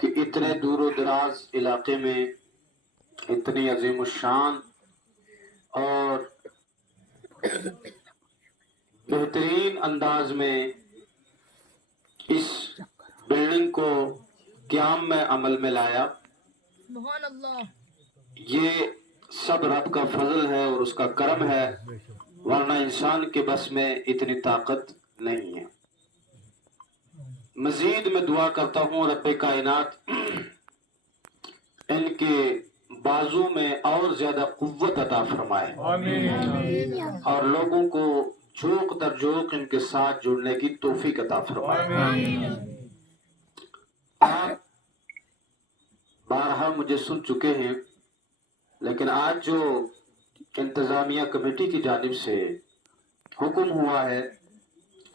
کہ اتنے دور و دراز علاقے میں اتنی عظیم الشان اور بہترین انداز میں اس بلڈنگ کو قیام میں عمل میں لایا، سبحان اللہ۔ یہ سب رب کا فضل ہے اور اس کا کرم ہے، ورنہ انسان کے بس میں اتنی طاقت نہیں ہے۔ مزید میں دعا کرتا ہوں رب کائنات ان کے بازو میں اور زیادہ قوت عطا فرمائے اور لوگوں کو جھوک در جھوک ان کے ساتھ جڑنے کی توفیق عطا فرمائے۔ آپ بارہا مجھے سن چکے ہیں، لیکن آج جو انتظامیہ کمیٹی کی جانب سے حکم ہوا ہے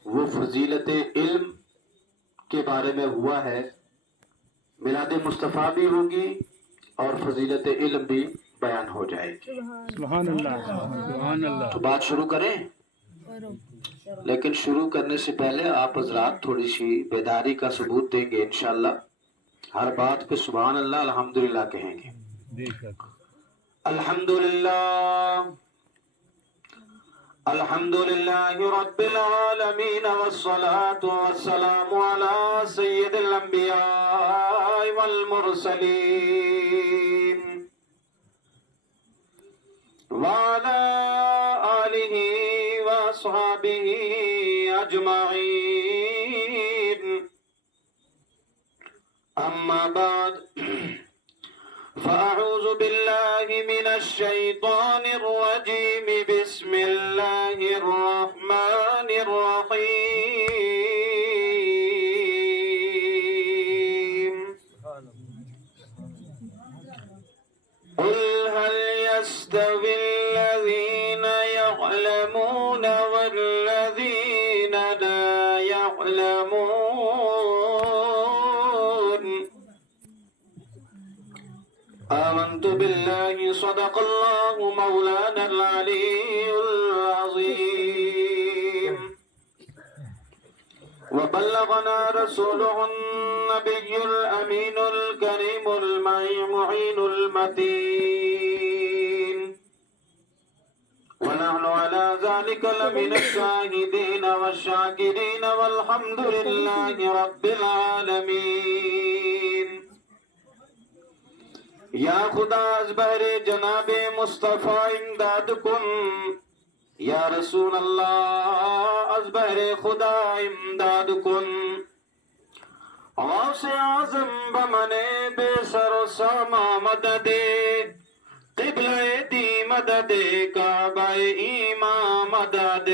وہ فضیلت علم کے بارے میں ہوا ہے۔ میلاد مصطفیٰ بھی ہوگی اور فضیلت علم بھی بیان ہو جائے گی۔ سبحان اللہ، سبحان اللہ۔ تو بات شروع کریں، لیکن شروع کرنے سے پہلے آپ حضرات تھوڑی سی بیداری کا ثبوت دیں گے انشاءاللہ۔ ہر بات پہ سبحان اللہ الحمدللہ کہیں گے۔ الحمدللہ الحمدللہ رب العالمین والصلاة والسلام علی سید الانبیاء والمرسلین وعلى آلہ واصحابہ اجمعین، اما بعد فأعوذ باللہ من الشیطان الرجیم، بسم اللہ الرحمن الرحیم۔ قل هل يستوي الذين يعلمون والذين لا يعلمون؟ آمنت بالله صدق الله مولانا العلي العظيم، وبلغنا رسوله النبي الأمين الكريم المعين المتين، ونحن على ذلك لمن الشاهدين والشاكرين، والحمد لله رب العالمين۔ یا خدا از بہر جناب مصطفیٰ امداد کن، یا رسول اللہ از بہر خدا امداد کن، غوث اعظم بمنے بے سر و ساما مدد، قبلہ دی مدد، کعبہ ایمان مدد،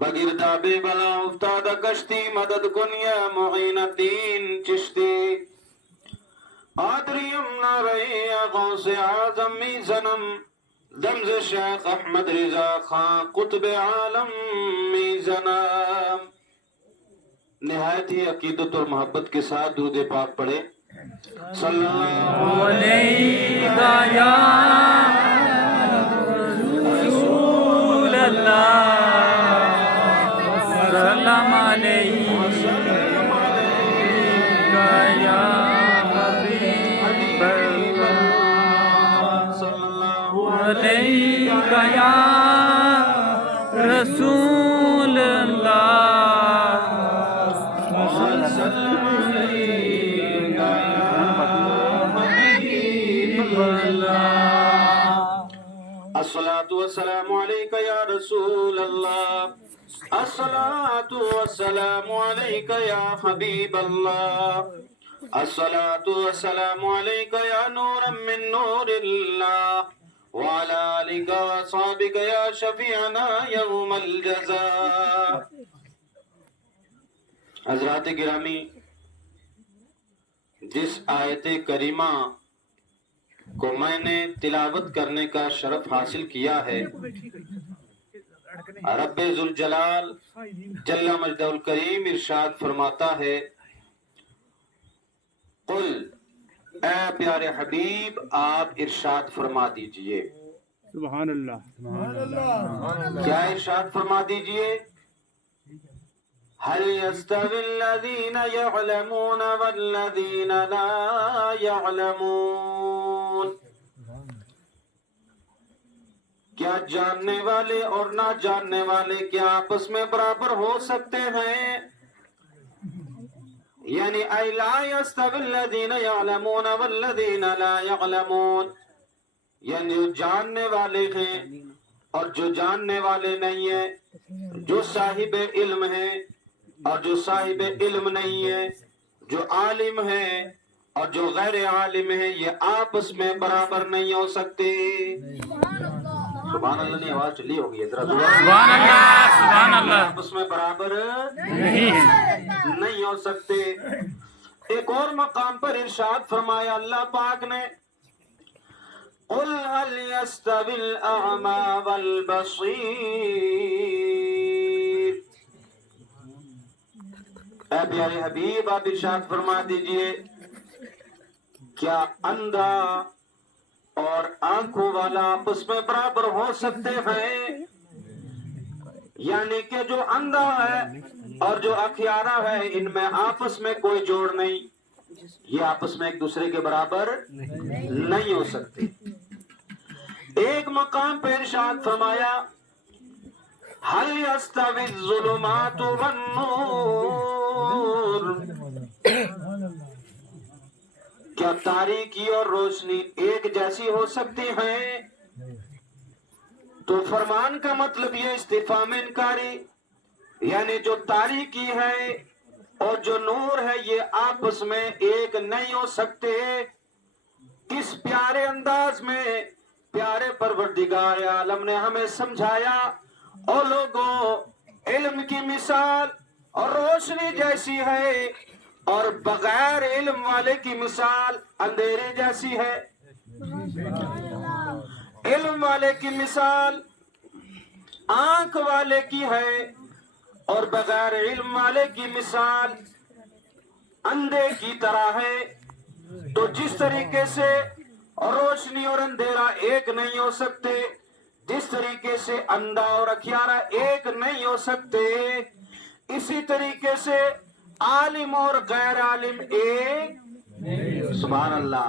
بگرداب بلا افتاد کشتی مدد کن، یا معین الدین چشتی، آدریم نارئی غوث اعظم می زنم، دمز شیخ احمد رضا خان قطب عالم می زنم۔ نہایت ہی عقیدت اور محبت کے ساتھ درود پاک پڑھے۔ صلی اللہ علیہ یا رسول اللہ، سلام علیہ یا علیکہ یا رسول اللہ، الصلاة والسلام علیکہ یا رسول اللہ، الصلاة والسلام علیکہ یا حبیب اللہ، الصلاة والسلام علیکہ یا نورا من نور اللہ، وعلى آلك وصحبك يا شفيعنا يوم الجزاء۔ حضرات گرامی، جس آیت کریمہ کو میں نے تلاوت کرنے کا شرف حاصل کیا ہے، رب ذوالجلال جل مجدہ الکریم ارشاد فرماتا ہے، قل، اے پیارے حبیب آپ ارشاد فرما دیجئے۔ سبحان اللہ، سبحان اللہ۔ کیا ارشاد فرما دیجئے؟ هل يستوي الذين يعلمون والذين لا يعلمون کیا جاننے والے اور نہ جاننے والے کیا آپس میں برابر ہو سکتے ہیں؟ یعنی اے لا يستوي الذين يعلمون والذين لا يعلمون، یعنی جو جاننے والے ہیں اور جو جاننے والے نہیں ہیں، جو صاحب علم ہیں اور جو صاحب علم نہیں ہے، جو عالم ہے اور جو غیر عالم ہے، یہ آپس میں برابر نہیں ہو سکتے۔ سبحان اللہ، نہیں آواز چلی ہوگی ذرا سبحان اللہ، سبحان اللہ، آپس میں برابر نہیں ہے۔ نہیں ہو سکتے۔ ایک اور مقام پر ارشاد فرمایا اللہ پاک نے، قل هل يستوي الأعمى والبصير، اے پیارے حبیب آپ ارشاد فرما دیجئے کیا اندھا اور آنکھوں والا آپس میں برابر ہو سکتے ہیں؟ یعنی کہ جو اندھا ہے اور جو اکھیارا ہے، ان میں آپس میں کوئی جوڑ نہیں، یہ آپس میں ایک دوسرے کے برابر نہیں ہو سکتے۔ ایک مقام پہ ارشاد فرمایا هل يستوي الظلمات والنور، کیا تاریکی اور روشنی ایک جیسی ہو سکتی ہیں؟ تو فرمان کا مطلب یہ استفہام انکاری، یعنی جو تاریکی ہے اور جو نور ہے یہ آپس میں ایک نہیں ہو سکتے۔ کس پیارے انداز میں پیارے پروردگار عالم نے ہمیں سمجھایا، اور لوگوں علم کی مثال اور روشنی جیسی ہے اور بغیر علم والے کی مثال اندھیرے جیسی ہے۔ علم والے کی مثال آنکھ والے کی ہے اور بغیر علم والے کی مثال اندھے کی طرح ہے۔ تو جس طریقے سے روشنی اور اندھیرا ایک نہیں ہو سکتے، جس طریقے سے اندھا اور اکھیارا ایک نہیں ہو سکتے، اسی طریقے سے عالم اور غیر عالم ایک، سبحان اللہ،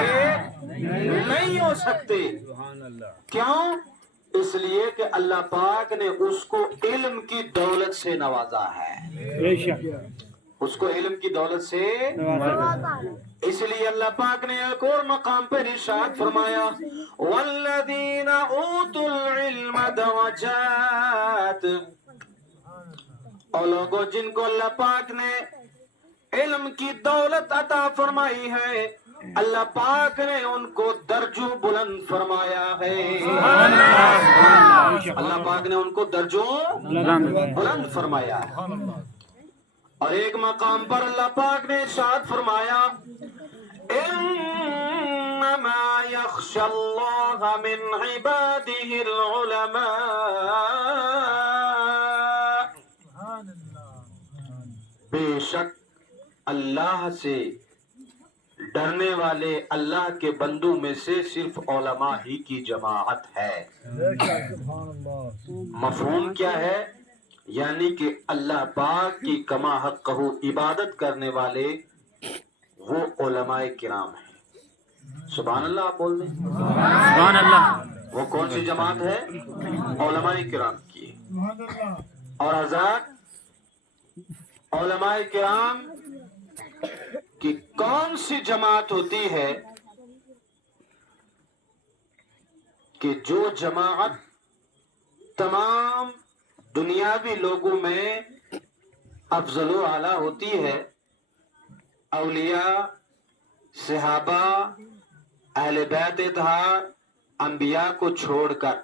ایک نہیں ہو سکتے۔ کیوں؟ اس لیے کہ اللہ پاک نے اس کو علم کی دولت سے نوازا ہے، بے شک اس کو علم کی دولت سے اس لیے اللہ پاک نے ایک اور مقام پر ارشاد فرمایا والذین اوتوا العلم درجات، اور لوگوں جن کو اللہ پاک نے علم کی دولت عطا فرمائی ہے، اللہ پاک نے ان کو درجوں بلند فرمایا ہے۔ اللہ پاک نے ان کو درجوں بلند فرمایا ہے۔ اور ایک مقام پر اللہ پاک نے ارشاد فرمایا انما یخشی اللہ من عباده العلماء، بے شک اللہ سے ڈرنے والے اللہ کے بندوں میں سے صرف علماء ہی کی جماعت ہے۔ مفہوم کیا ہے؟ یعنی کہ اللہ پاک کی کما حقہ عبادت کرنے والے وہ علماء کرام ہیں۔ سبحان اللہ آپ بول دیں، سبحان اللہ، وہ کون سی جماعت ہے؟ علماء کرام کی۔ اور حضرات علماء کرام کی کون سی جماعت ہوتی ہے کہ جو جماعت تمام دنیاوی لوگوں میں افضل و اعلیٰ ہوتی ہے، اولیاء، صحابہ، اہل بیت اطہار، انبیاء کو چھوڑ کر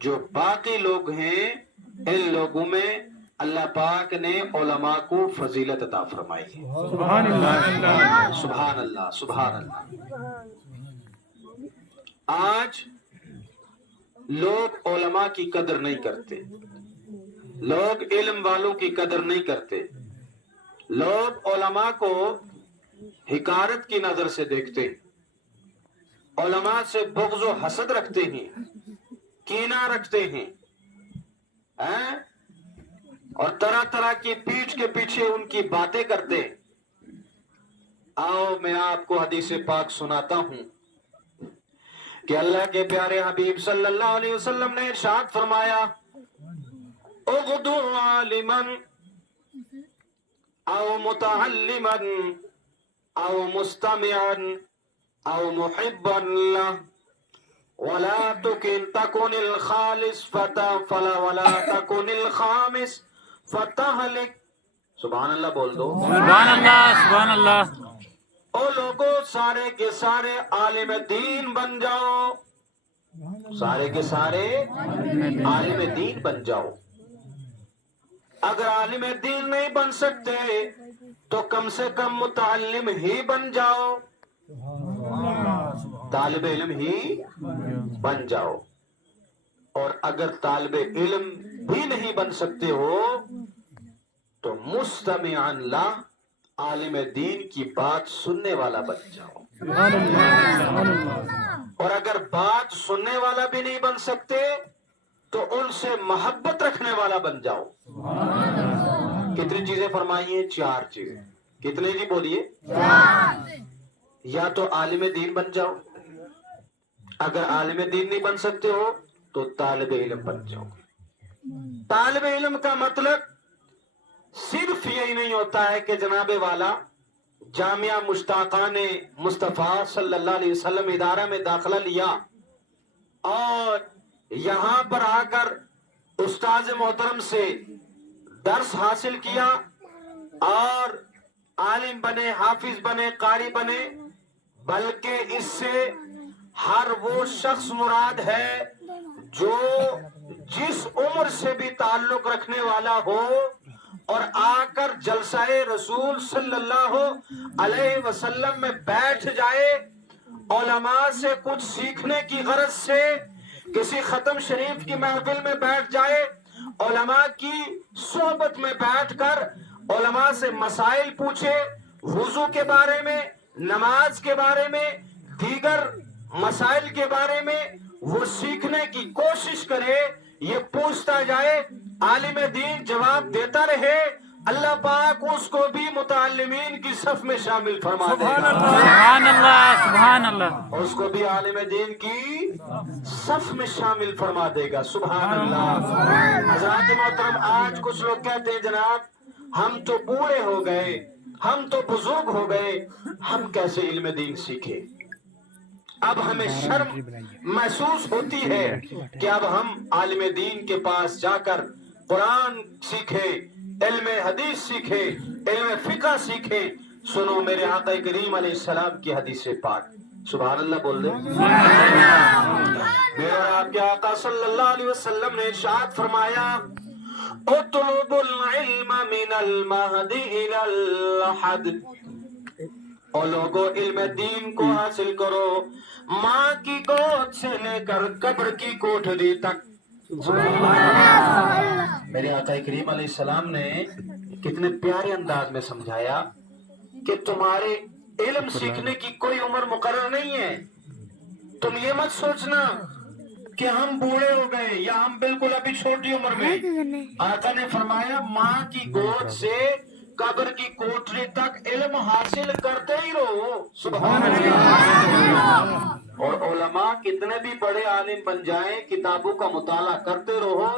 جو باقی لوگ ہیں، ان لوگوں میں اللہ پاک نے علماء کو فضیلت عطا فرمائی ہے۔ سبحان اللہ، سبحان اللہ، سبحان اللہ۔ آج لوگ علماء کی قدر نہیں کرتے، لوگ علم والوں کی قدر نہیں کرتے، لوگ علماء کو حقارت کی نظر سے دیکھتے ہیں، علماء سے بغض و حسد رکھتے ہیں، کینہ رکھتے ہیں۔ اور طرح طرح کی پیٹھ کے پیچھے ان کی باتیں کرتے ہیں. آؤ میں آپ کو حدیث پاک سناتا ہوں کہ اللہ کے پیارے حبیب صلی اللہ علیہ وسلم نے ارشاد فرمایا اغدو عالما او متعلما او مستمعا او محبا له ولا تكن الخالص فلا ولا تكن الخامس فتهلك. سبحان اللہ بول دو. سبحان اللہ سبحان اللہ. او لوگوں سارے کے سارے عالم دین بن جاؤ. سارے کے سارے عالم دین بن جاؤ. اگر عالم دین نہیں بن سکتے تو کم سے کم متعلم ہی بن جاؤ. طالب علم ہی بن جاؤ. اور اگر طالب علم بھی نہیں بن سکتے ہو تو مستمعا لا عالم دین کی بات سننے والا بن جاؤ. اور اگر بات سننے والا بھی نہیں بن سکتے تو ان سے محبت رکھنے والا بن جاؤ. کتنی چیزیں فرمائی ہیں؟ 4 چیزیں. کتنے جی بولیے؟ یا تو عالم دین بن جاؤ. اگر عالم دین نہیں بن سکتے ہو تو طالب علم بن جاؤ. طالب علم کا مطلب صرف یہی نہیں ہوتا ہے کہ جناب والا جامعہ مشتاقان مصطفیٰ صلی اللہ علیہ وسلم ادارہ میں داخلہ لیا اور یہاں پر آ کر استاذ محترم سے درس حاصل کیا اور عالم بنے، حافظ بنے، قاری بنے، بلکہ اس سے ہر وہ شخص مراد ہے جو جس عمر سے بھی تعلق رکھنے والا ہو اور آ کر جلسہ رسول صلی اللہ علیہ وسلم میں بیٹھ جائے، علماء سے کچھ سیکھنے کی غرض سے کسی ختم شریف کی محفل میں بیٹھ جائے، علماء کی صحبت میں بیٹھ کر علماء سے مسائل پوچھے، وضو کے بارے میں، نماز کے بارے میں، دیگر مسائل کے بارے میں وہ سیکھنے کی کوشش کرے، یہ پوچھتا جائے، عالم دین جواب دیتا رہے، اللہ پاک اس کو بھی متعلمین کی صف میں شامل فرما دے گا. سبحان اللہ سبحان اللہ. اس کو بھی عالم دین کی صف میں شامل فرما دے گا. سبحان اللہ. حضرات محترم، آج کچھ لوگ کہتے ہیں جناب ہم تو بوڑھے ہو گئے، ہم تو بزرگ ہو گئے، ہم کیسے علم دین سیکھیں؟ اب ہمیں شرم محسوس ہوتی ہے کہ اب ہم عالم دین کے پاس جا کر قرآن سیکھیں، علم حدیث سیکھیں، علم فقہ سیکھیں. سنو میرے آقا کریم علیہ السلام کی حدیث پاک. سبحان اللہ بول دیں. میرے اور آپ کے آقا صلی اللہ علیہ وسلم نے ارشاد فرمایا اطلب العلم من المہد الى اللحد. اور لوگوں علم دین کو حاصل کرو ماں کی گود سے لے کر قبر کی کوٹھری تک. میرے آقا کریم علیہ السلام نے کتنے پیارے انداز میں سمجھایا کہ تمہارے علم سیکھنے کی کوئی عمر مقرر نہیں ہے. تم یہ مت سوچنا کہ ہم بوڑھے ہو گئے یا ہم بالکل ابھی چھوٹی عمر میں. آقا نے فرمایا ماں کی گود سے قبر کی کوٹری تک علم حاصل کرتے ہی رہو. سبحان اللہ. اور علماء کتنے بھی بڑے عالم بن جائیں، کتابوں کا مطالعہ کرتے رہو،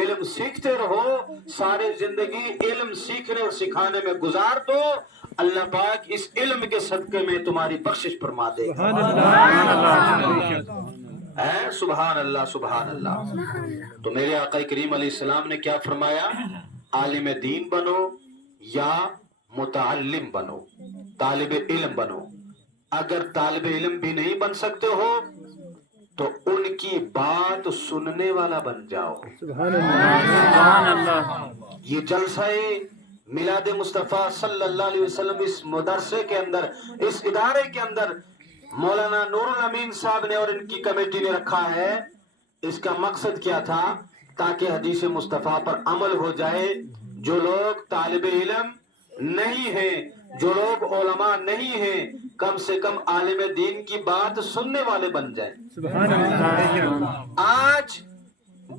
علم سیکھتے رہو، سارے زندگی علم سیکھنے اور سکھانے میں گزار دو، اللہ پاک اس علم کے صدقے میں تمہاری بخشش فرما دے گا. سبحان اللہ سبحان اللہ. تو میرے آقا کریم علیہ السلام نے کیا فرمایا؟ عالم دین بنو یا متعلم بنو، طالب علم بنو. اگر طالب علم بھی نہیں بن سکتے ہو تو ان کی بات سننے والا بن جاؤ. سبحان اللہ. یہ جلسہ میلاد مصطفیٰ صلی اللہ علیہ وسلم اس مدرسے کے اندر، اس ادارے کے اندر مولانا نور الامین صاحب نے اور ان کی کمیٹی نے رکھا ہے. اس کا مقصد کیا تھا؟ تاکہ حدیث مصطفیٰ پر عمل ہو جائے. جو لوگ طالب علم نہیں ہیں، جو لوگ علماء نہیں ہیں، کم سے کم عالم دین کی بات سننے والے بن جائیں. سبحان اللہ. آج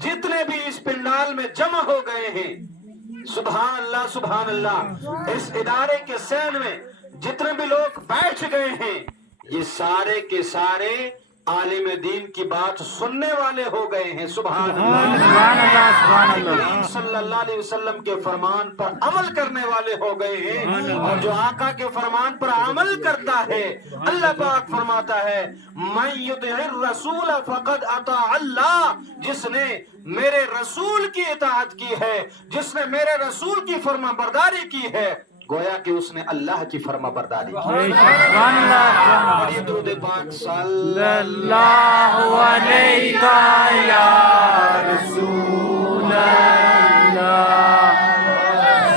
جتنے بھی اس پنڈال میں جمع ہو گئے ہیں سبحان اللہ. اس ادارے کے سین میں جتنے بھی لوگ بیٹھ گئے ہیں یہ سارے کے سارے عالم دین کی بات سننے والے ہو گئے ہیں. سبحان اللہ. سبحان اللہ سبحان نبی اللہ کریم صلی اللہ علیہ وسلم کے فرمان پر عمل کرنے والے ہو گئے ہیں. اور جو آقا کے فرمان پر عمل کرتا ہے اللہ پاک فرماتا ہے من یطع الرسول فقد اطاع اللہ. جس نے میرے رسول کی اطاعت کی ہے, جس نے میرے رسول کی فرما برداری کی ہے, گویا کہ اس نے اللہ کی فرما برداری کی. سبحان اللہ پڑھیے درود پاک صلی اللہ علیہ یا رسول اللہ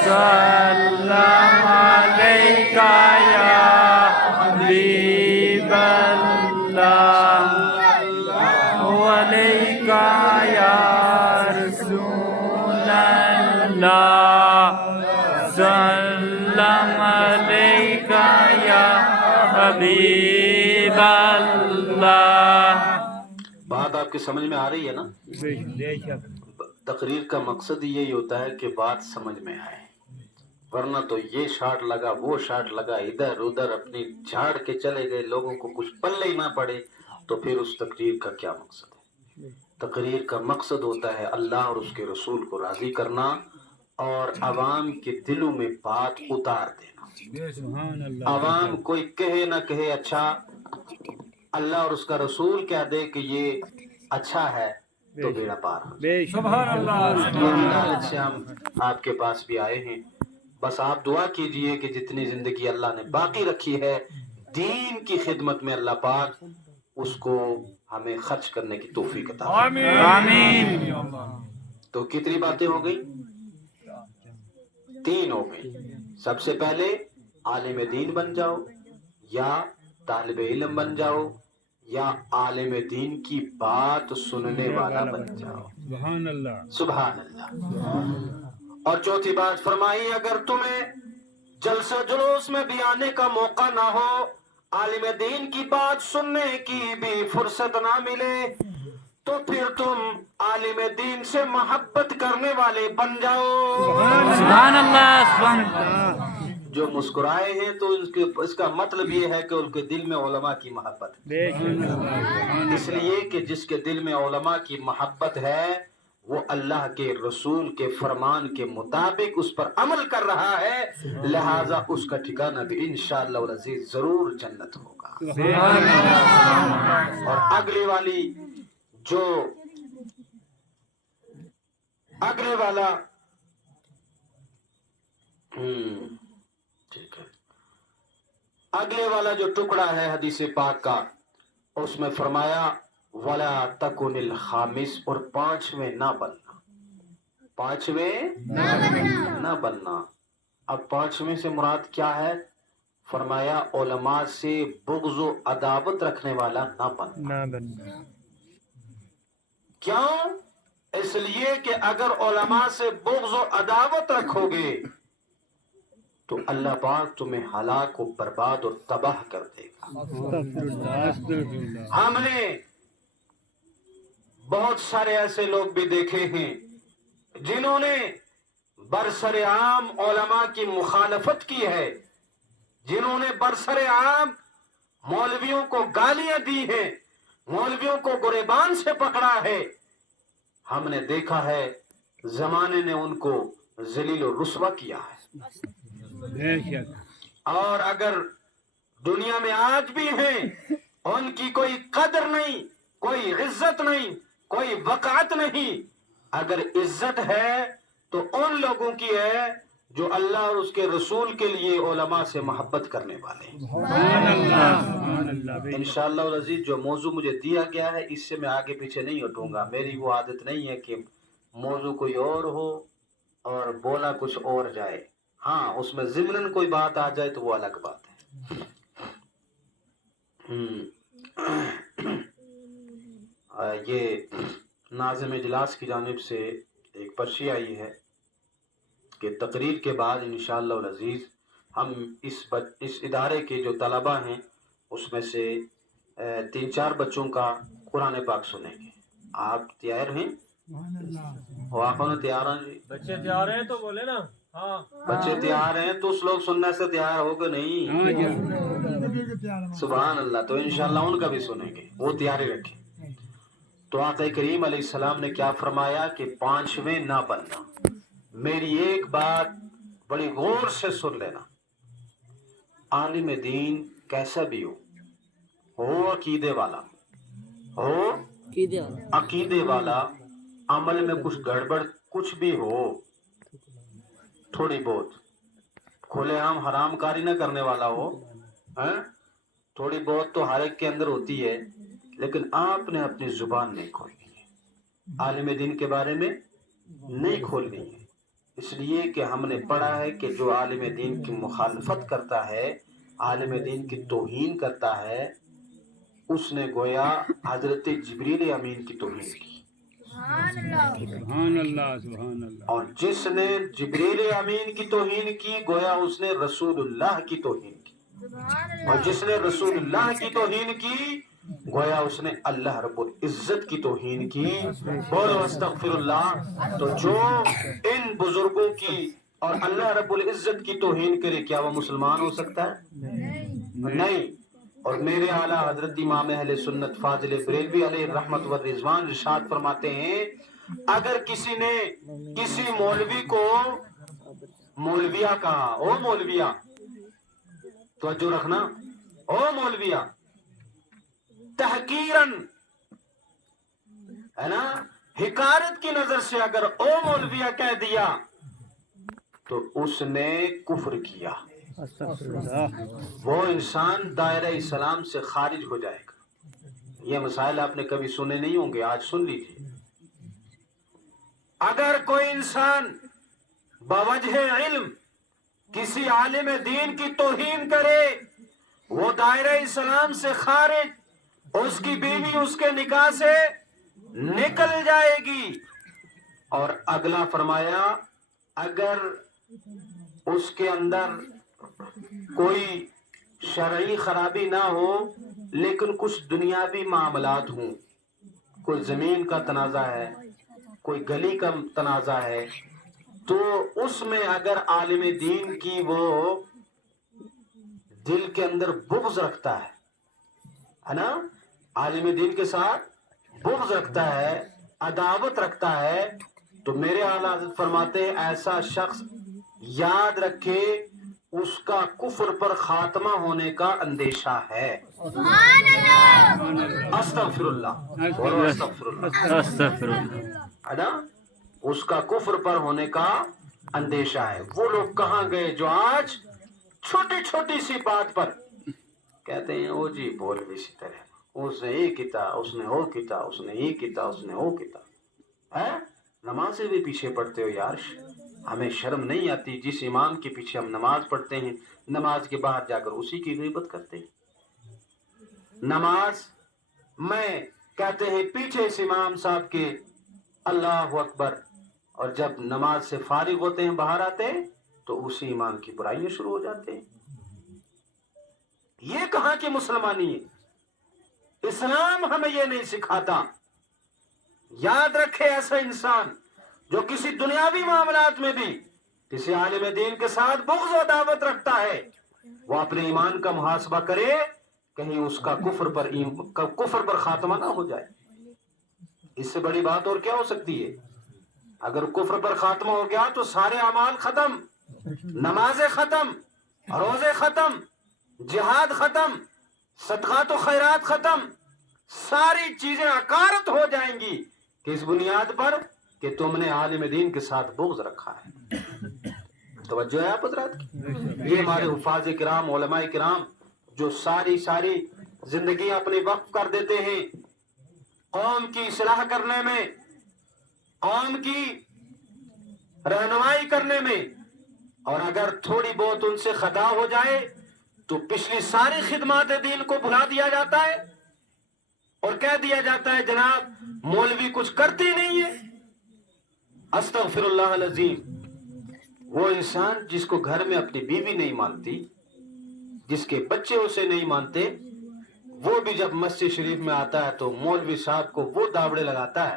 سلام علیکہ یا حبیب اللہ علیکہ یا رسول اللہ سلام علیکہ یا حبیب اللہ. بات آپ کی سمجھ میں آ رہی ہے نا؟ تقریر کا مقصد یہی ہوتا ہے کہ بات سمجھ میں آئے, ورنہ تو یہ شاٹ لگا وہ شاٹ لگا ادھر ادھر اپنی جھاڑ کے چلے گئے, لوگوں کو کچھ پلے ہی نہ پڑے تو پھر اس تقریر کا کیا مقصد ہے؟ تقریر کا مقصد ہوتا ہے اللہ اور اس کے رسول کو راضی کرنا اور عوام کے دلوں میں بات اتار دینا. عوام کوئی کہے نہ کہے اچھا, اللہ اور اس کا رسول کہہ دے کہ یہ اچھا ہے تو بیڑا پار. سبحان اللہ. یہ لالچ سے ہم آپ کے پاس بھی آئے ہیں. بس آپ دعا کیجئے کہ جتنی زندگی اللہ نے باقی رکھی ہے دین کی خدمت میں اللہ پاک اس کو ہمیں خرچ کرنے کی توفیق عطا فرمائے. آمین. تو کتنی باتیں ہو گئی؟ 3 ہو گئی. سب سے پہلے عالم دین بن جاؤ, یا طالب علم بن جاؤ, یا عالم دین کی بات سننے والا بن جاؤ. سبحان اللہ. سبحان اللہ. اور چوتھی بات فرمائی اگر تمہیں جلسہ جلوس میں بھی آنے کا موقع نہ ہو, عالم دین کی بات سننے کی بھی فرصت نہ ملے, تو پھر تم عالم دین سے محبت کرنے والے بن جاؤ. سبحان اللہ سبحان اللہ. جو مسکرائے ہیں تو اس کا مطلب یہ ہے کہ ان کے دل میں علماء کی محبت ہے. اس لیے کہ جس کے دل میں علماء کی محبت ہے وہ اللہ کے رسول کے فرمان کے مطابق اس پر عمل کر رہا ہے, لہذا اس کا ٹھکانہ بھی انشاءاللہ العزیز ضرور جنت ہوگا. اور اگلے والا ٹھیک ہے, اگلے والا جو ٹکڑا ہے حدیث پاک کا اس میں فرمایا ولا تکن الخامس, اور 5ویں نہ بننا. 5ویں نہ بننا. اب 5ویں سے مراد کیا ہے؟ فرمایا علماء سے بغض و عداوت رکھنے والا نہ بننا. کیوں؟ اس لیے کہ اگر علماء سے بغض و عداوت رکھو گے تو اللہ پاک تمہیں ہلاک و برباد اور تباہ کر دے گا. ہم نے بہت سارے ایسے لوگ بھی دیکھے ہیں جنہوں نے برسر عام علماء کی مخالفت کی ہے, جنہوں نے برسر عام مولویوں کو گالیاں دی ہیں, مولویوں کو گریبان سے پکڑا ہے. ہم نے دیکھا ہے زمانے نے ان کو ذلیل و رسوا کیا ہے. اور اگر دنیا میں آج بھی ہیں ان کی کوئی قدر نہیں, کوئی عزت نہیں, کوئی وقعت نہیں. اگر عزت ہے تو ان لوگوں کی ہے جو اللہ اور اس کے رسول کے لیے علماء سے محبت کرنے والے ہیں. انشاءاللہ العزیز جو موضوع مجھے دیا گیا ہے اس سے میں آگے پیچھے نہیں ہٹوں گا. میری وہ عادت نہیں ہے کہ موضوع کوئی اور ہو اور بولا کچھ اور جائے. ہاں اس میں ضمناً کوئی بات آ جائے تو وہ الگ بات ہے. یہ ناظم اجلاس کی جانب سے ایک پرچی آئی ہے کہ تقریر کے بعد انشاءاللہ العزیز ہم اس ادارے کے جو طلبہ ہیں اس میں سے 3-4 بچوں کا قرآن پاک سنیں گے. آپ تیار ہیں؟ واقعہ تیار ہیں جی؟ بچے تیار ہیں تو بولے نا ہاں بچے تیار ہیں تو اس لوگ سننے سے تیار ہو کہ نہیں؟ سبحان اللہ. تو انشاءاللہ ان کا بھی سنیں گے، وہ تیاری رکھیں. تو آقا کریم علیہ السلام نے کیا فرمایا کہ پانچویں نہ بننا. میری ایک بات بڑی غور سے سن لینا. عالم دین کیسا بھی ہو عقیدے والا، ہو عقیدے والا، عمل میں کچھ گڑبڑ کچھ بھی ہو، تھوڑی بہت کھلے عام حرام کاری نہ کرنے والا ہو، تھوڑی بہت تو ہر ایک کے اندر ہوتی ہے، لیکن آپ نے اپنی زبان نہیں کھولنی ہے، عالم دین کے بارے میں نہیں کھولنی ہے. اس لیے کہ ہم نے پڑھا ہے کہ جو عالم دین کی مخالفت کرتا ہے، عالم دین کی توہین کرتا ہے، اس نے گویا حضرت جبریل امین کی توہین کی. سبحان اللہ سبحان اللہ. اور جس نے جبریل امین کی توہین کی گویا اس نے رسول اللہ کی توہین کی. اور جس نے رسول اللہ کی توہین کی گویا اس نے اللہ رب العزت کی توہین کی. بولو استغفر اللہ. تو جو ان بزرگوں کی اور اللہ رب العزت کی توہین کرے کیا وہ مسلمان ہو سکتا ہے؟ نہیں. اور میرے اعلیٰ حضرت امام اہل سنت فاضل بریلوی علیہ رحمت و رضوان ارشاد فرماتے ہیں اگر کسی نے کسی مولوی کو مولویہ کہا، او مولویہ، توجہ رکھنا، او مولویہ، تحقیراً، ہے نا، حکارت کی نظر سے اگر او مولویہ کہہ دیا تو اس نے کفر کیا، وہ انسان دائرہ اسلام سے خارج ہو جائے گا. یہ مسائل آپ نے کبھی سنے نہیں ہوں گے، آج سن لیجیے. اگر کوئی انسان بوجہ علم کسی عالم دین کی توہین کرے وہ دائرہ اسلام سے خارج، اس کی بیوی اس کے نکاح سے نکل جائے گی. اور اگلا فرمایا اگر اس کے اندر کوئی شرعی خرابی نہ ہو لیکن کچھ دنیاوی معاملات ہوں، کوئی زمین کا تنازع ہے، کوئی گلی کا تنازع ہے، تو اس میں اگر عالم دین کی وہ دل کے اندر بغض رکھتا ہے نا، عالم دین کے ساتھ بغض رکھتا ہے، عداوت رکھتا ہے، تو میرے اعلیٰ حضرت فرماتے ہیں ایسا شخص یاد رکھے اس کا کفر پر خاتمہ ہونے کا اندیشہ ہے. استغفر اللہ، بولو استغفر اللہ، استغفر اللہ. ہے نا، اس کا کفر پر ہونے کا اندیشہ ہے. وہ لوگ کہاں گئے جو آج چھوٹی چھوٹی سی بات پر کہتے ہیں او جی بول بھی اسی طرح، اس نے یہ کیتا، اس نے وہ کیتا، اس نے یہ کیتا، اس نے وہ کیتا. ہے نمازیں بھی پیچھے پڑھتے ہو یار، ہمیں شرم نہیں آتی؟ جس امام کے پیچھے ہم نماز پڑھتے ہیں نماز کے باہر جا کر اسی کی غیبت کرتے ہیں. نماز میں کہتے ہیں پیچھے اس امام صاحب کے اللہ اکبر، اور جب نماز سے فارغ ہوتے ہیں باہر آتے ہیں تو اسی امام کی برائیاں شروع ہو جاتے ہیں. یہ کہاں کی مسلمانی ہے؟ اسلام ہمیں یہ نہیں سکھاتا. یاد رکھے ایسا انسان جو کسی دنیاوی معاملات میں بھی کسی عالم دین کے ساتھ بغض و عداوت رکھتا ہے وہ اپنے ایمان کا محاسبہ کرے، کہیں اس کا کفر پر خاتمہ نہ ہو جائے. اس سے بڑی بات اور کیا ہو سکتی ہے؟ اگر کفر پر خاتمہ ہو گیا تو سارے اعمال ختم، نمازیں ختم، روزے ختم، جہاد ختم، صدقات و خیرات ختم، ساری چیزیں عکارت ہو جائیں گی. کس بنیاد پر؟ کہ تم نے عالم دین کے ساتھ بغض رکھا ہے. توجہ ہے آپ حضرات کی؟ یہ ہمارے حفاظ کرام، علماء کرام جو ساری زندگی اپنی وقف کر دیتے ہیں قوم کی اصلاح کرنے میں، قوم کی رہنمائی کرنے میں، اور اگر تھوڑی بہت ان سے خطا ہو جائے تو پچھلی ساری خدمات دین کو بھلا دیا جاتا ہے اور کہہ دیا جاتا ہے جناب مولوی کچھ کرتی نہیں ہے. استغفر اللہ العظیم. وہ انسان جس کو گھر میں اپنی بیوی نہیں مانتی، جس کے بچے اسے نہیں مانتے، وہ بھی جب مسجد شریف میں آتا ہے تو مولوی صاحب کو وہ داوڑے لگاتا ہے،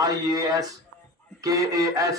IAS KAS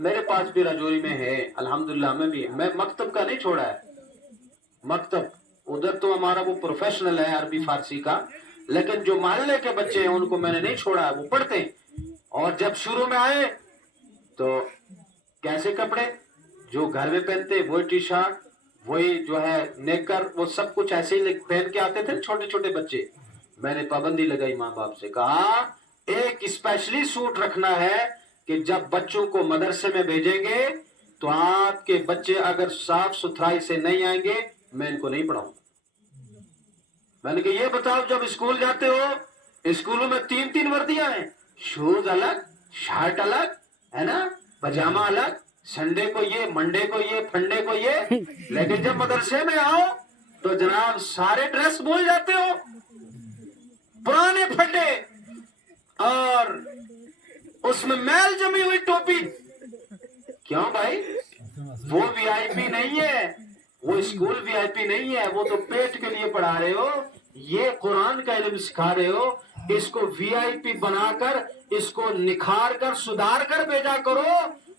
میرے پاس بھی راجوری میں ہے الحمدللہ. میں مکتب کا نہیں چھوڑا ہے. مکتب ادھر تو ہمارا وہ پروفیشنل ہے عربی فارسی کا, لیکن جو محلے کے بچے ہیں ان کو میں نے نہیں چھوڑا ہے, وہ پڑھتے ہیں. اور جب شروع میں آئے تو کیسے کپڑے جو گھر میں پہنتے وہی ٹی شرٹ وہی جو ہے نیکر وہ سب کچھ ایسے ہی پہن کے آتے تھے چھوٹے چھوٹے بچے. میں نے پابندی لگائی ماں باپ سے, کہا ایک اسپیشلی سوٹ رکھنا ہے کہ جب بچوں کو مدرسے میں بھیجیں گے تو آپ کے بچے اگر صاف ستھرائی سے نہیں آئیں گے میں ان کو نہیں پڑھاؤں. میں نے کہا یہ بتاؤ جب اسکول جاتے ہو اسکولوں میں 3 وردیاں ہیں, شوز الگ شرٹ الگ ہے نا, پاجامہ الگ, سنڈے کو یہ منڈے کو یہ پھنڈے کو یہ, لیکن جب مدرسے میں آؤ تو جناب سارے ڈریس بھول جاتے ہو, پرانے پھٹے اور اس میں میل جمی ہوئی ٹوپی. کیوں بھائی, وہ وی آئی پی نہیں ہے, وہ اسکول وی آئی پی نہیں ہے, وہ تو پیٹ کے لیے پڑھا رہے ہو. یہ قرآن کا علم سکھا رہے ہو, اس کو وی آئی پی بنا کر اس کو نکھار کر سدھار کر بھیجا کرو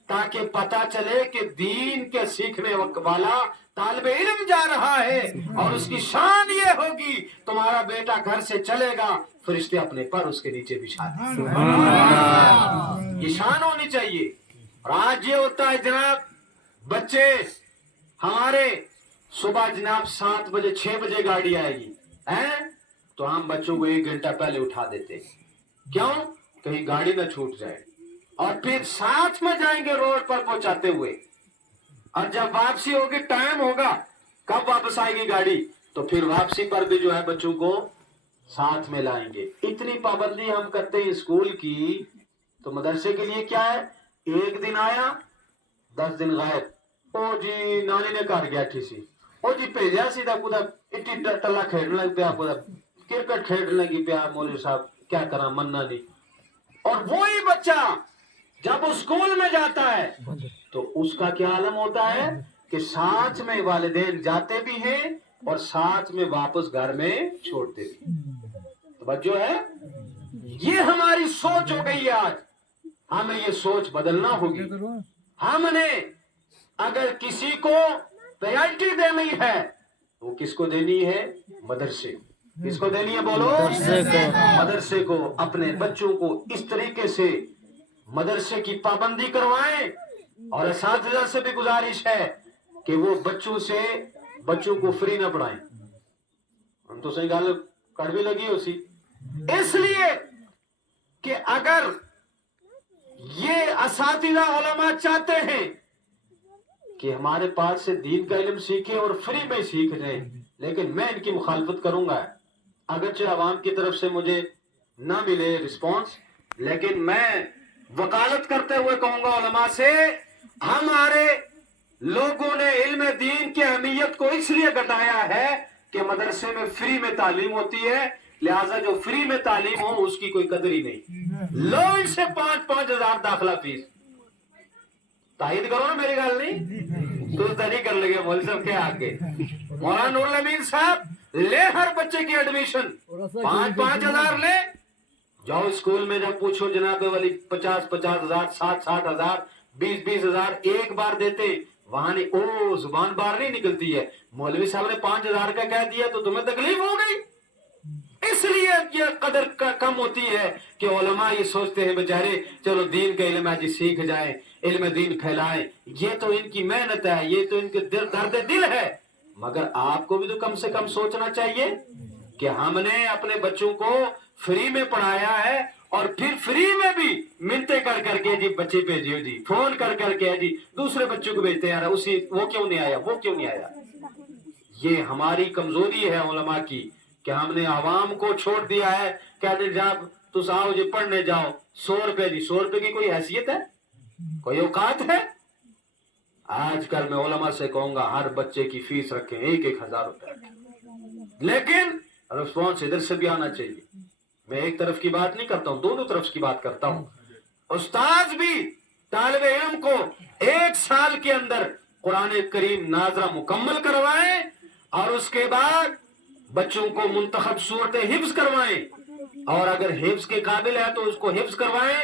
تاکہ پتا چلے کہ دین کے سیکھنے والا طالب علم جا رہا ہے اور اس کی شان یہ ہوگی تمہارا بیٹا گھر سے چلے گا فرشتے اپنے پر اس کے نیچے بچھا دیں. یہ شان ہونی چاہیے. اور آج یہ ہوتا ہے جناب, بچے ہمارے صبح جناب 7 بجے 6 بجے گاڑی آئے گی تو ہم بچوں کو 1 گھنٹہ پہلے اٹھا دیتے. کیوں؟ کہیں گاڑی نہ چھوٹ جائے. اور پھر ساتھ میں جائیں گے روڈ پر پہنچاتے ہوئے, اور جب واپسی ہوگی ٹائم ہوگا کب واپس آئے گی گاڑی تو پھر واپسی پر بھی جو ہے بچوں کو ساتھ میں لائیں گے. اتنی پابندی ہم کرتے ہیں اسکول کی, تو مدرسے کے لیے کیا ہے, 1 دن آیا 10 دن غائب. او جی نانی نے کر گیا ٹھی سی, او جی بھیجا سیدھا خدا اٹی ٹلا کھیلنے لگ پیا, خدا کرکٹ کھیلنے لگی پیا, مولوی صاحب کیا کرا مننا نہیں. اور وہی بچہ جب اسکول میں جاتا ہے تو اس کا کیا عالم ہوتا ہے کہ ساتھ میں والدین جاتے بھی ہیں اور ساتھ میں واپس گھر میں چھوڑتے بھی. توجہ ہے, یہ ہماری سوچ ہو گئی ہے. آج ہمیں یہ سوچ بدلنا ہوگی. ہم نے اگر کسی کو پریارٹی دینی ہے وہ کس کو دینی ہے, مدرسے. کس کو دینی ہے بولو, مدرسے کو. اپنے بچوں کو اس طریقے سے مدرسے کی پابندی کروائیں, اور اساتذہ سے بھی گزارش ہے کہ وہ بچوں کو فری نہ پڑھائیں. ہم تو صحیح گال کڑوی لگی اسی, اس لیے کہ اگر یہ اساتذہ علماء چاہتے ہیں کہ ہمارے پاس سے دین کا علم سیکھیں اور فری میں سیکھ لیں, لیکن میں ان کی مخالفت کروں گا. اگرچہ عوام کی طرف سے مجھے نہ ملے رسپانس, لیکن میں وکالت کرتے ہوئے کہوں گا علماء سے, ہمارے لوگوں نے علم دین کی اہمیت کو اس لیے گھٹایا ہے کہ مدرسے میں فری میں تعلیم ہوتی ہے, لہٰذا جو فری میں تعلیم ہو اس کی کوئی قدر ہی نہیں. لو ان سے 5-5 ہزار داخلہ فیس. تائید کرو نا میری گل نہیں تو نہیں کر لگے مول صاحب کے آگے. مولانا نور الامین صاحب لے ہر بچے کی ایڈمیشن 5-5 ہزار لے جاؤ اسکول میں. جب پوچھو جناب والی 50-50 ہزار 60-60 ہزار 20-20 ہزار ایک بار دیتے, وہاں نہیں او زبان باہر نہیں نکلتی ہے. مولوی صاحب نے 5 ہزار کا کہہ دیا تو تمہیں تکلیف ہو گئی. اس لیے یہ قدر کم ہوتی ہے کہ علماء یہ سوچتے ہیں بیچارے چلو دین کا علم آج سیکھ جائیں, علم دین پھیلائیں, یہ تو ان کی محنت ہے, یہ تو ان کے درد دل ہے. مگر آپ کو بھی تو کم سے کم سوچنا چاہیے کہ ہم نے اپنے بچوں کو فری میں پڑھایا ہے اور پھر فری میں بھی منتیں کر کے جی بچے بھیجیے, جی فون کر کے جی دوسرے بچوں کو بھیجتے ہیں, اسی وہ کیوں نہیں آیا وہ کیوں نہیں آیا. یہ ہماری کمزوری ہے علماء کی کہ ہم نے عوام کو چھوڑ دیا ہے. کہتے جب تس آؤ جی پڑھنے جاؤ 100 روپے جی 100 روپے کی کوئی حیثیت ہے, کوئی اوقات ہے. آج کل میں علماء سے کہوں گا ہر بچے کی فیس رکھیں 1,000 روپے رکھیں, لیکن رسپانس ادھر سے بھی آنا چاہیے. میں ایک طرف کی بات نہیں کرتا ہوں, دونوں طرف کی بات کرتا ہوں. استاذ بھی طالب علم کو 1 سال کے اندر قرآن کریم ناظرہ مکمل کروائیں اور اس کے بعد بچوں کو منتخب صورتیں حفظ کروائیں, اور اگر حفظ کے قابل ہے تو اس کو حفظ کروائیں,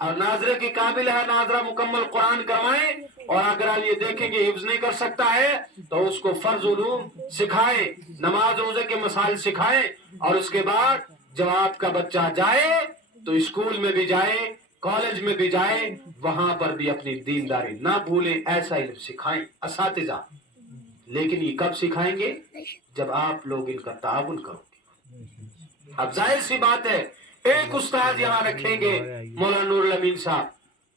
اور ناظرے کی قابل ہے ناظرہ مکمل قرآن کروائیں, اور اگر آپ یہ دیکھیں کہ حفظ نہیں کر سکتا ہے تو اس کو فرض علوم سکھائیں, نماز روزے کے مسائل سکھائیں, اور اس کے بعد جب آپ کا بچہ جائے تو اسکول میں بھی جائے, کالج میں بھی جائے, وہاں پر بھی اپنی دینداری نہ بھولیں, ایسا علم سکھائیں اساتذہ. لیکن یہ کب سکھائیں گے؟ جب آپ لوگ ان کا تعاون کرو گے. اب ظاہر سی بات ہے, ایک استاد یہاں رکھیں گے مولانا نور الامین صاحب,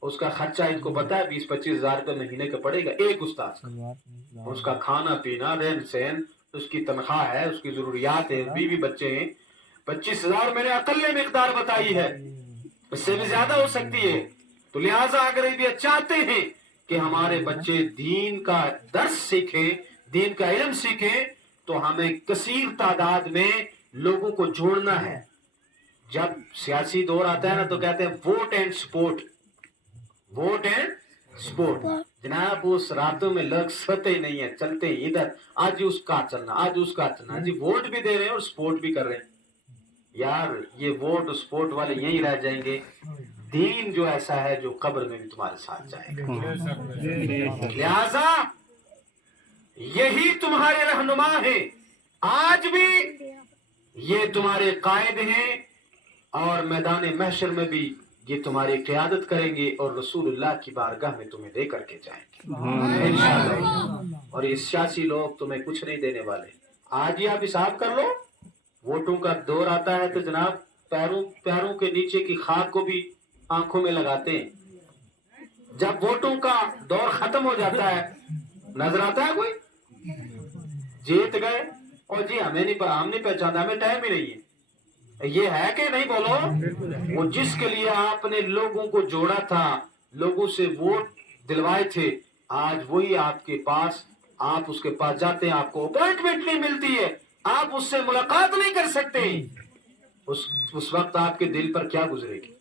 اس کا خرچہ ان کو پتا ہے 20-25 ہزار روپے مہینے کا پڑے گا ایک استاد کا. اس کا کھانا پینا رہن سہن, اس کی تنخواہ ہے, اس کی ضروریات ہے, بیوی بچے ہیں. 25,000 میں نے اقل مقدار بتائی ہے, اس سے بھی زیادہ ہو سکتی ہے. تو لہٰذا اگر یہ چاہتے ہیں کہ ہمارے بچے دین کا درس سیکھیں, دین کا علم سیکھیں, تو ہمیں کثیر تعداد میں لوگوں کو جوڑنا ہے. جب سیاسی دور آتا ہے نا تو کہتے ہیں vote and support, vote and support. جناب اس راتوں میں لوگ سوتے ہی نہیں ہیں, چلتے ہیں ادھر, آج اس کا چلنا, آج اس کا چلنا, جی ووٹ بھی دے رہے ہیں اور سپورٹ بھی کر رہے ہیں. یار یہ ووٹ اور سپورٹ والے یہیں رہ جائیں گے. دین جو ایسا ہے جو قبر میں بھی تمہارے ساتھ جائے گا. لہذا یہی تمہارے رہنما ہیں, آج بھی یہ تمہارے قائد ہیں, اور میدان محشر میں بھی یہ تمہاری قیادت کریں گے, اور رسول اللہ کی بارگاہ میں تمہیں لے کر کے جائیں گے انشاءاللہ. اور یہ سیاسی لوگ تمہیں کچھ نہیں دینے والے. آج ہی آپ حساب کر لو, ووٹوں کا دور آتا ہے تو جناب پیروں کے نیچے کی خاک کو بھی آنکھوں میں لگاتے ہیں. جب ووٹوں کا دور ختم ہو جاتا ہے, نظر آتا ہے کوئی جیت گئے, اور جی ہم نہیں پہچانا, ہمیں ٹائم ہی نہیں ہے. یہ ہے کہ نہیں بولو؟ وہ جس کے لیے آپ نے لوگوں کو جوڑا تھا, لوگوں سے ووٹ دلوائے تھے, آج وہی آپ کے پاس, آپ اس کے پاس جاتے ہیں, آپ کو اپوائنٹمنٹ نہیں ملتی ہے, آپ اس سے ملاقات نہیں کر سکتے. اس وقت آپ کے دل پر کیا گزرے گی؟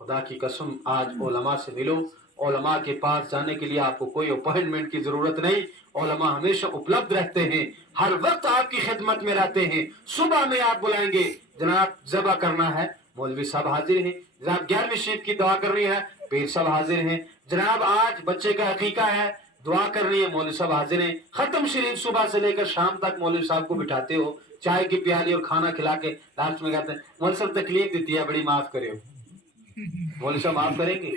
خدا کی قسم آج علماء سے ملو. علماء کے پاس جانے کے لیے آپ کو کوئی اپوائنٹمنٹ کی ضرورت نہیں. علماء ہمیشہ اپلبدھ رہتے ہیں, ہر وقت آپ کی خدمت میں رہتے ہیں. صبح میں آپ بلائیں گے, جناب ذبح کرنا ہے, مولوی صاحب حاضر ہیں. جناب 11ویں شریف کی دعا کرنی ہے, پیر صاحب حاضر ہیں. جناب آج بچے کا عقیقہ ہے, دعا کرنی ہے, مولوی صاحب حاضر ہیں. ختم شریف صبح سے لے کر شام تک مولوی صاحب کو بٹھاتے ہو, چائے کی پیالی اور کھانا کھلا کے لاسٹ میں کہتے ہیں مولوی صاحب تکلیف دیتی ہے, بڑی معاف کرے ہو. مولوی صاحب معاف کریں گے؟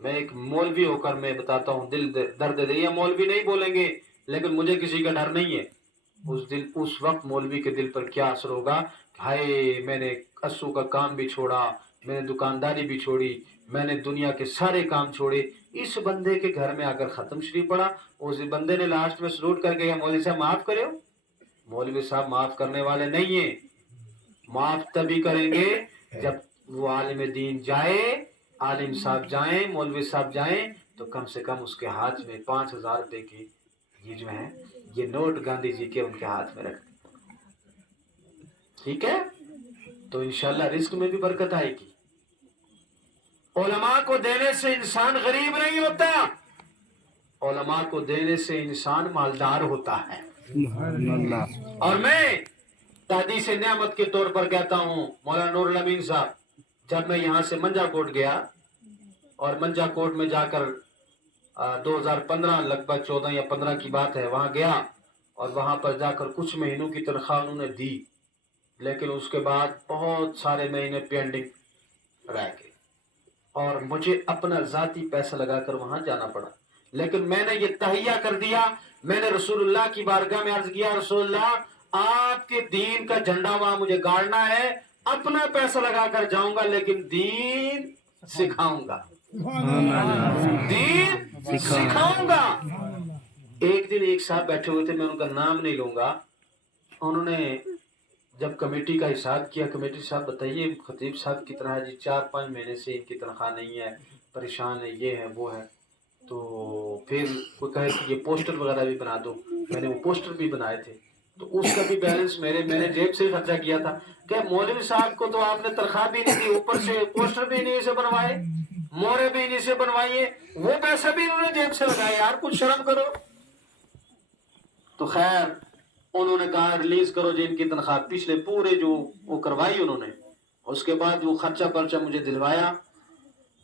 میں ایک مولوی ہو کر میں بتاتا ہوں, دل درد دے, یہ مولوی نہیں بولیں گے لیکن مجھے کسی کا ڈر نہیں ہے. اس وقت مولوی کے دل پر کیا اثر ہوگا, ہائے میں نے اسو کا کام بھی چھوڑا, میں نے دکانداری بھی چھوڑی, میں نے دنیا کے سارے کام چھوڑے. اس بندے کے گھر میں اگر ختم شریف پڑا, اس بندے نے لاسٹ میں سلوٹ کر کے مولوی صاحب معاف کرے ہو. مولوی صاحب معاف کرنے والے نہیں ہیں. معاف تبھی کریں گے جب وہ عالم دین جائے, عالم صاحب جائیں, مولوی صاحب جائیں, تو کم سے کم اس کے ہاتھ میں 5,000 روپے کی یہ جو ہے یہ نوٹ گاندھی جی کے ان کے ہاتھ میں رکھ دیں. ٹھیک ہے, تو انشاءاللہ رزق میں بھی برکت آئے گی. علماء کو دینے سے انسان غریب نہیں ہوتا, علماء کو دینے سے انسان مالدار ہوتا ہے. اور میں تحدیث نعمت کے طور پر کہتا ہوں, مولانا نور الامین صاحب جب میں یہاں سے منجا کوٹ گیا, اور منجا کوٹ میں جا کر 2015 لگ بھگ 14 یا 15 کی بات ہے, وہاں گیا, اور وہاں پر جا کر کچھ مہینوں کی تنخواہ انہوں نے دی, لیکن اس کے بعد بہت سارے مہینے پینڈنگ رہ گئے, اور مجھے اپنا ذاتی پیسہ لگا کر وہاں جانا پڑا. لیکن میں نے یہ تہیہ کر دیا, میں نے رسول اللہ کی بارگاہ میں عرض کیا, رسول اللہ آپ کے دین کا جھنڈا وہاں مجھے گاڑنا ہے, اپنا پیسہ لگا کر جاؤں گا لیکن دین سکھاؤں گا, دین سکھاؤں گا. ایک دن ایک صاحب بیٹھے ہوئے تھے, میں ان کا نام نہیں لوں گا, انہوں نے جب کمیٹی کا حساب کیا, کمیٹی صاحب بتائیے خطیب صاحب کی طرح جی 4-5 مہینے سے ان کی تنخواہ نہیں ہے, پریشان ہے, یہ ہے وہ ہے. تو پھر کوئی کہے کہ یہ پوسٹر وغیرہ بھی بنا دو, میں نے وہ پوسٹر بھی بنائے تھے, تو اس کا بھی بیلنس میں نے جیب سے ہی خرچہ کیا تھا. کہ مولوی صاحب کو تو آپ نے تنخواہ بھی نہیں دی, اوپر سے پوسٹر بھی انہیں سے بنوائے, مورے بھی انہیں سے بنوائیے, وہ پیسہ بھی انہوں نے جیب سے لگایا. یار کچھ شرم کرو. تو خیر انہوں نے کہا ریلیز کرو جن کی تنخواہ پچھلے پورے جو وہ کروائی انہوں نے. اس کے بعد وہ خرچہ پرچہ مجھے دلوایا,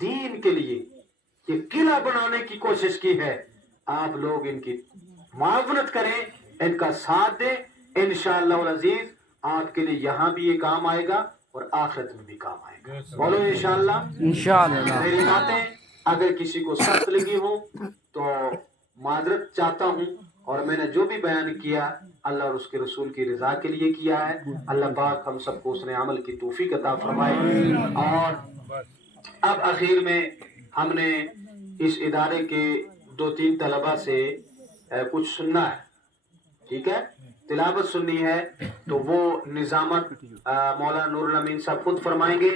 دین کے لیے یہ قلعہ بنانے کی کوشش کی ہے، آپ لوگ ان کی معاونت کریں، ان کا ساتھ دیں، انشاءاللہ العزیز آپ کے لیے یہاں بھی یہ کام آئے گا اور آخرت میں بھی کام آئے گا۔ بولو انشاءاللہ۔ انشاءاللہ۔ میری باتیں اگر کسی کو سخت لگی ہوں تو معذرت چاہتا ہوں، اور میں نے جو بھی بیان کیا اللہ اور اس کے رسول کی رضا کے لیے کیا ہے۔ اللہ پاک ہم سب کو اس نے عمل کی توفیق عطا فرمائے۔ اور اب اخیر میں ہم نے اس ادارے کے 2-3 طلبہ سے کچھ سننا ہے، ٹھیک ہے، تلاوت سننی ہے، تو وہ نظامت مولانا نور الامین صاحب خود فرمائیں گے۔